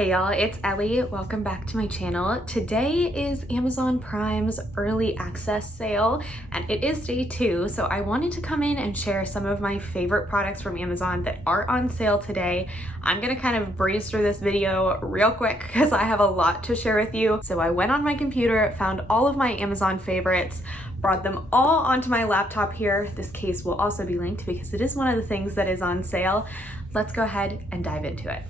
Hey y'all, it's Ellie. Welcome back to my channel. Today is Amazon Prime's early access sale and it is day 2, so I wanted to come in and share some of my favorite products from Amazon that are on sale today. I'm gonna kind of breeze through this video real quick because I have a lot to share with you. So I went on my computer, found all of my Amazon favorites, brought them all onto my laptop here. This case will also be linked because it is one of the things that is on sale. Let's go ahead and dive into it.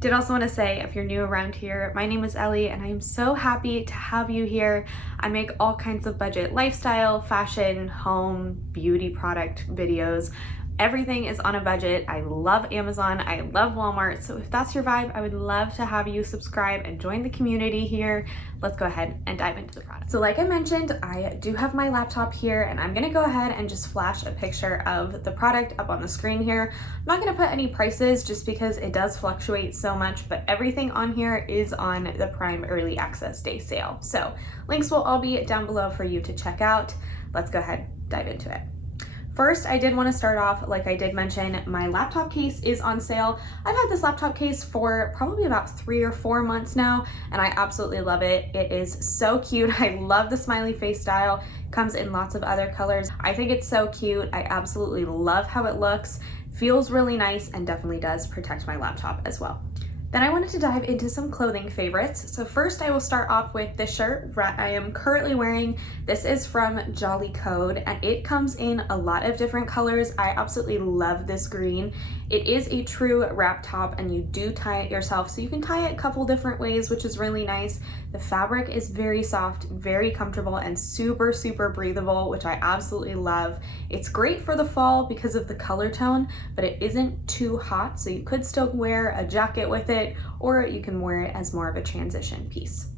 Did also want to say, if you're new around here, my name is Ellie and I am so happy to have you here. I make all kinds of budget lifestyle, fashion, home, beauty product videos. Everything is on a budget. I love Amazon, I love Walmart, so if that's your vibe, I would love to have you subscribe and join the community here. Let's go ahead and dive into the product. So like I mentioned, I do have my laptop here and I'm gonna go ahead and just flash a picture of the product up on the screen here. I'm not gonna put any prices just because it does fluctuate so much, but everything on here is on the Prime Early Access Day sale. So links will all be down below for you to check out. Let's go ahead, dive into it. First, I did want to start off, like I did mention, my laptop case is on sale. I've had this laptop case for probably about 3 or 4 months now, and I absolutely love it. It is so cute. I love the smiley face style. It comes in lots of other colors. I think it's so cute. I absolutely love how it looks. Feels really nice and definitely does protect my laptop as well. Then I wanted to dive into some clothing favorites. So first I will start off with this shirt that I am currently wearing. This is from Jolly Code and it comes in a lot of different colors. I absolutely love this green. It is a true wrap top and you do tie it yourself. So you can tie it a couple different ways, which is really nice. The fabric is very soft, very comfortable and super, super breathable, which I absolutely love. It's great for the fall because of the color tone, but it isn't too hot. So you could still wear a jacket with it, or you can wear it as more of a transition piece.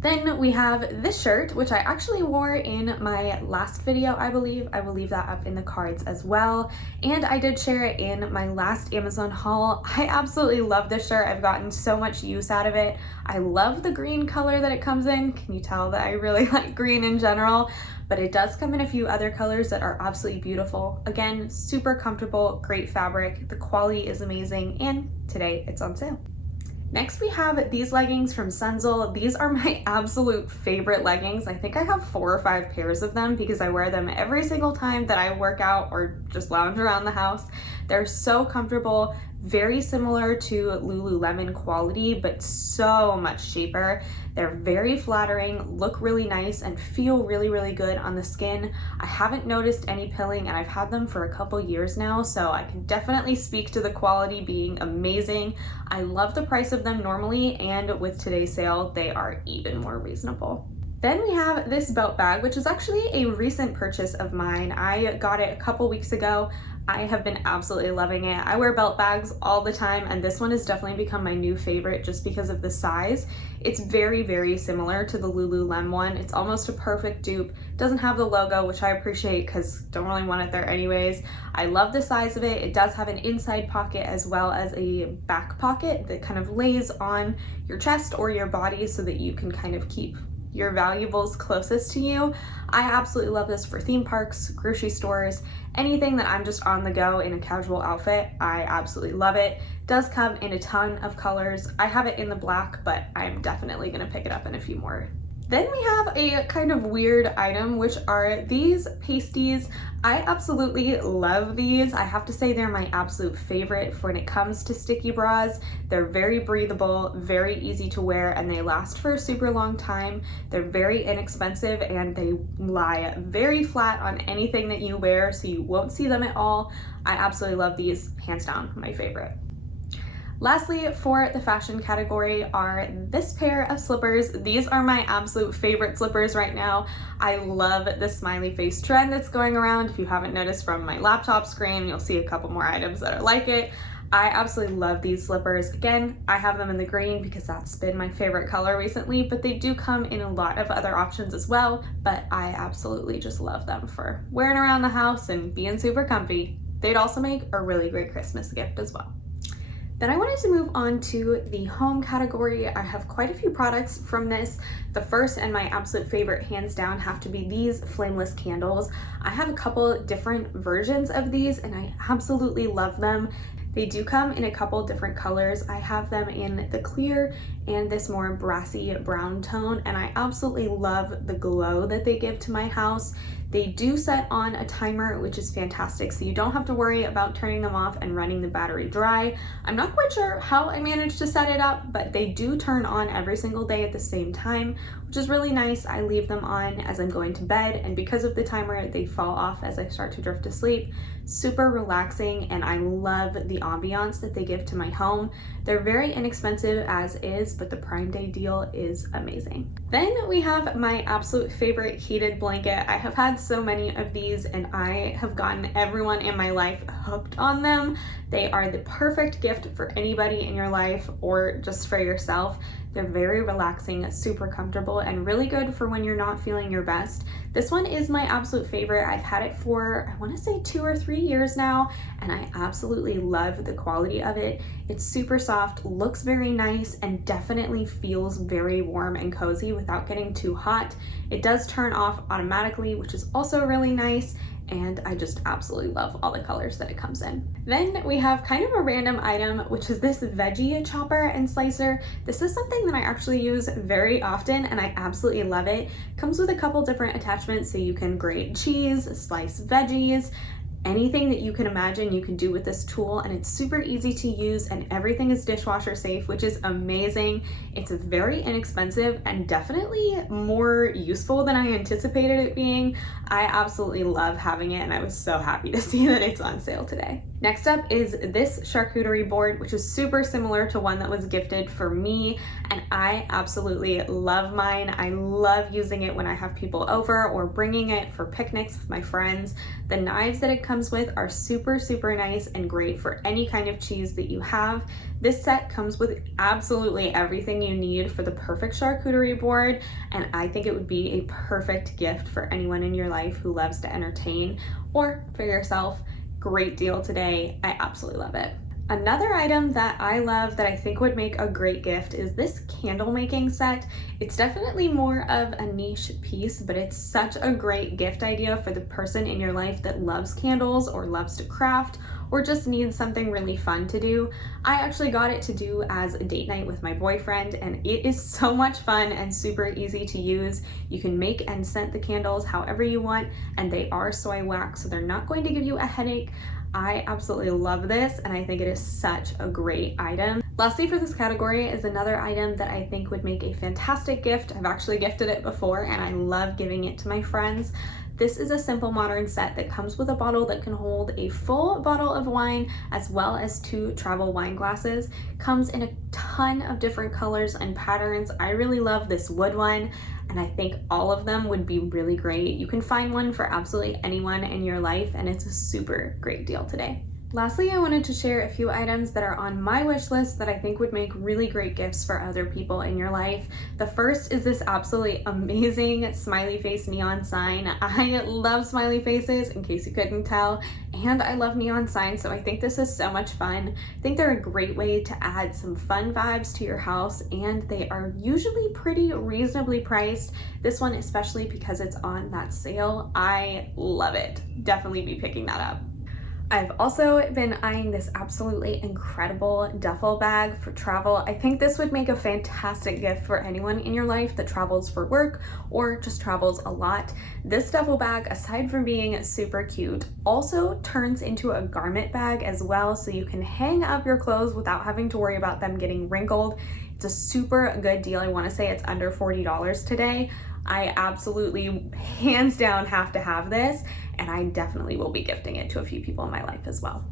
Then we have this shirt, which I actually wore in my last video, I believe. I will leave that up in the cards as well. And I did share it in my last Amazon haul. I absolutely love this shirt. I've gotten so much use out of it. I love the green color that it comes in. Can you tell that I really like green in general? But it does come in a few other colors that are absolutely beautiful. Again, super comfortable, great fabric. The quality is amazing, and today it's on sale. Next we have these leggings from Sunzel. These are my absolute favorite leggings. I think I have 4 or 5 pairs of them because I wear them every single time that I work out or just lounge around the house. They're so comfortable, very similar to Lululemon quality, but so much cheaper. They're very flattering, look really nice, and feel really, really good on the skin. I haven't noticed any pilling and I've had them for a couple years now, so I can definitely speak to the quality being amazing. I love the price of them normally, and with today's sale, they are even more reasonable. Then we have this belt bag, which is actually a recent purchase of mine. I got it a couple weeks ago. I have been absolutely loving it. I wear belt bags all the time, and this one has definitely become my new favorite just because of the size. It's very, very similar to the Lululemon one. It's almost a perfect dupe. Doesn't have the logo, which I appreciate because don't really want it there anyways. I love the size of it. It does have an inside pocket as well as a back pocket that kind of lays on your chest or your body so that you can kind of keep your valuables closest to you. I absolutely love this for theme parks, grocery stores, anything that I'm just on the go in a casual outfit. I absolutely love it. Does come in a ton of colors. I have it in the black, but I'm definitely gonna pick it up in a few more. Then we have a kind of weird item, which are these pasties. I absolutely love these. I have to say they're my absolute favorite for when it comes to sticky bras. They're very breathable, very easy to wear, and they last for a super long time. They're very inexpensive and they lie very flat on anything that you wear, so you won't see them at all. I absolutely love these, hands down, my favorite. Lastly, for the fashion category are this pair of slippers. These are my absolute favorite slippers right now. I love the smiley face trend that's going around. If you haven't noticed from my laptop screen, you'll see a couple more items that are like it. I absolutely love these slippers. Again, I have them in the green because that's been my favorite color recently, but they do come in a lot of other options as well, but I absolutely just love them for wearing around the house and being super comfy. They'd also make a really great Christmas gift as well. Then I wanted to move on to the home category. I have quite a few products from this. The first and my absolute favorite, hands down, have to be these flameless candles. I have a couple different versions of these and I absolutely love them. They do come in a couple different colors. I have them in the clear and this more brassy brown tone, and I absolutely love the glow that they give to my house. They do set on a timer, which is fantastic, so you don't have to worry about turning them off and running the battery dry. I'm not quite sure how I managed to set it up, but they do turn on every single day at the same time, which is really nice. I leave them on as I'm going to bed, and because of the timer, they fall off as I start to drift to sleep. Super relaxing, and I love the ambiance that they give to my home. They're very inexpensive as is, but the Prime Day deal is amazing. Then we have my absolute favorite heated blanket. I have had so many of these, and I have gotten everyone in my life hooked on them. They are the perfect gift for anybody in your life or just for yourself. They're very relaxing, super comfortable, and really good for when you're not feeling your best. This one is my absolute favorite. I've had it for, I want to say 2 or 3 years now, and I absolutely love the quality of it. It's super soft, looks very nice, and definitely feels very warm and cozy without getting too hot. It does turn off automatically, which is also really nice, and I just absolutely love all the colors that it comes in. Then we have kind of a random item, which is this veggie chopper and slicer. This is something that I actually use very often, and I absolutely love it. Comes with a couple different attachments, so you can grate cheese, slice veggies, anything that you can imagine you can do with this tool, and it's super easy to use, and everything is dishwasher safe, which is amazing. It's very inexpensive and definitely more useful than I anticipated it being. I absolutely love having it, and I was so happy to see that it's on sale today. Next up is this charcuterie board, which is super similar to one that was gifted for me, and I absolutely love mine. I love using it when I have people over or bringing it for picnics with my friends. The knives that it comes with are super, super nice and great for any kind of cheese that you have. This set comes with absolutely everything you need for the perfect charcuterie board, and I think it would be a perfect gift for anyone in your life who loves to entertain, or for yourself. Great deal today. I absolutely love it. Another item that I love that I think would make a great gift is this candle making set. It's definitely more of a niche piece, but it's such a great gift idea for the person in your life that loves candles or loves to craft or just needs something really fun to do. I actually got it to do as a date night with my boyfriend, and it is so much fun and super easy to use. You can make and scent the candles however you want, and they are soy wax, so they're not going to give you a headache. I absolutely love this, and I think it is such a great item. Lastly for this category is another item that I think would make a fantastic gift. I've actually gifted it before, and I love giving it to my friends. This is a simple modern set that comes with a bottle that can hold a full bottle of wine as well as 2 travel wine glasses. Comes in a ton of different colors and patterns. I really love this wood one, and I think all of them would be really great. You can find one for absolutely anyone in your life, and it's a super great deal today. Lastly, I wanted to share a few items that are on my wish list that I think would make really great gifts for other people in your life. The first is this absolutely amazing smiley face neon sign. I love smiley faces, in case you couldn't tell, and I love neon signs, so I think this is so much fun. I think they're a great way to add some fun vibes to your house, and they are usually pretty reasonably priced. This one especially because it's on that sale. I love it. Definitely be picking that up. I've also been eyeing this absolutely incredible duffel bag for travel. I think this would make a fantastic gift for anyone in your life that travels for work or just travels a lot. This duffel bag, aside from being super cute, also turns into a garment bag as well, so you can hang up your clothes without having to worry about them getting wrinkled. It's a super good deal. I want to say it's under $40 today. I absolutely, hands down, have to have this, and I definitely will be gifting it to a few people in my life as well.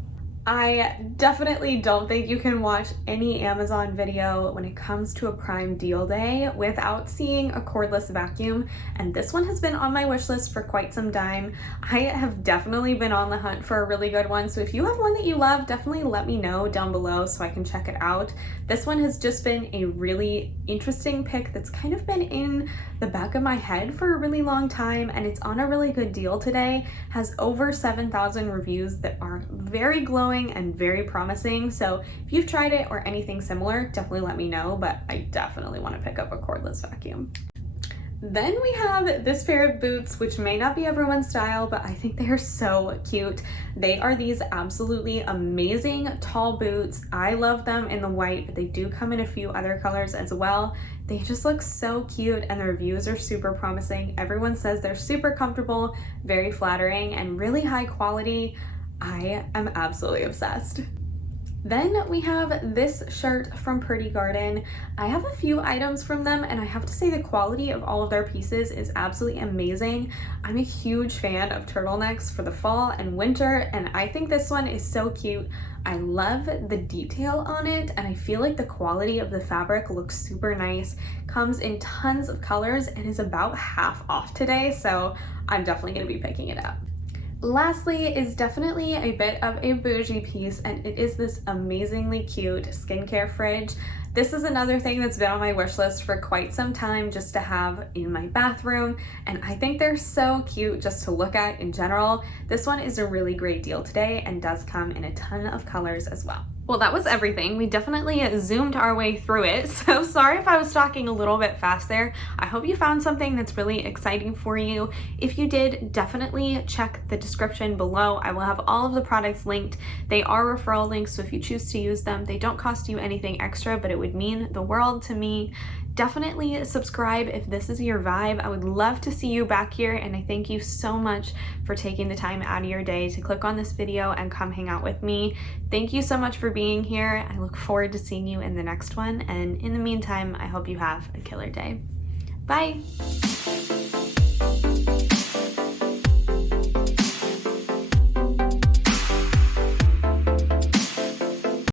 I definitely don't think you can watch any Amazon video when it comes to a Prime deal day without seeing a cordless vacuum, and this one has been on my wish list for quite some time. I have definitely been on the hunt for a really good one, so if you have one that you love, definitely let me know down below so I can check it out. This one has just been a really interesting pick that's kind of been in the back of my head for a really long time, and it's on a really good deal today. Has over 7,000 reviews that are very glowing and very promising, so if you've tried it or anything similar, definitely let me know, but I definitely want to pick up a cordless vacuum. Then we have this pair of boots, which may not be everyone's style, but I think they are so cute. They are these absolutely amazing tall boots. I love them in the white, but they do come in a few other colors as well. They just look so cute and the reviews are super promising. Everyone says they're super comfortable, very flattering, and really high quality. I am absolutely obsessed. Then we have this shirt from Pretty Garden. I have a few items from them and I have to say the quality of all of their pieces is absolutely amazing. I'm a huge fan of turtlenecks for the fall and winter, and I think this one is so cute. I love the detail on it and I feel like the quality of the fabric looks super nice. Comes in tons of colors and is about half off today, so I'm definitely gonna be picking it up. Lastly is definitely a bit of a bougie piece, and it is this amazingly cute skincare fridge. This is another thing that's been on my wish list for quite some time just to have in my bathroom, and I think they're so cute just to look at in general. This one is a really great deal today and does come in a ton of colors as well. Well, that was everything. We definitely zoomed our way through it, so sorry if I was talking a little bit fast there. I hope you found something that's really exciting for you. If you did, definitely check the description below. I will have all of the products linked. They are referral links, so if you choose to use them, they don't cost you anything extra, but it would mean the world to me. Definitely subscribe if this is your vibe. I would love to see you back here, and I thank you so much for taking the time out of your day to click on this video and come hang out with me. Thank you so much for being here. I look forward to seeing you in the next one, and in the meantime, I hope you have a killer day. Bye!